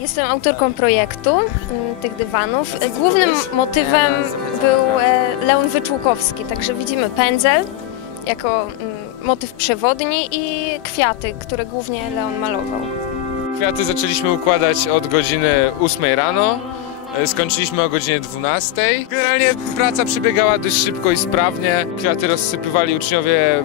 Jestem autorką projektu mm, tych dywanów. Głównym motywem był e, Leon Wyczółkowski, także widzimy pędzel jako mm, motyw przewodni i kwiaty, które głównie Leon malował. Kwiaty zaczęliśmy układać od godziny 8 rano e, Skończyliśmy o godzinie 12. Generalnie praca przebiegała dość szybko i sprawnie. Kwiaty rozsypywali uczniowie e,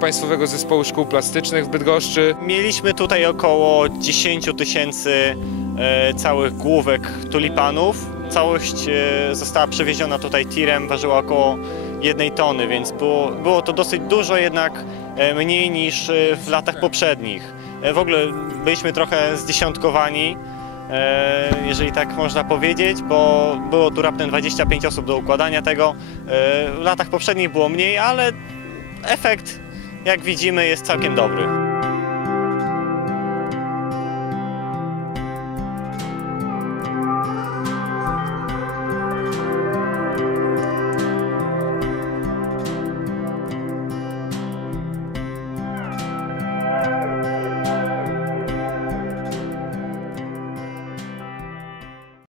Państwowego Zespołu Szkół Plastycznych w Bydgoszczy. Mieliśmy tutaj około 10 tysięcy e, całych główek tulipanów. Całość została przewieziona tutaj tirem, ważyła około jednej tony, więc było, było to dosyć dużo, jednak mniej niż w latach poprzednich. W ogóle byliśmy trochę zdziesiątkowani, jeżeli tak można powiedzieć, bo było tu raptem 25 osób do układania tego. E, w latach poprzednich było mniej, ale efekt, jak widzimy, jest całkiem dobry.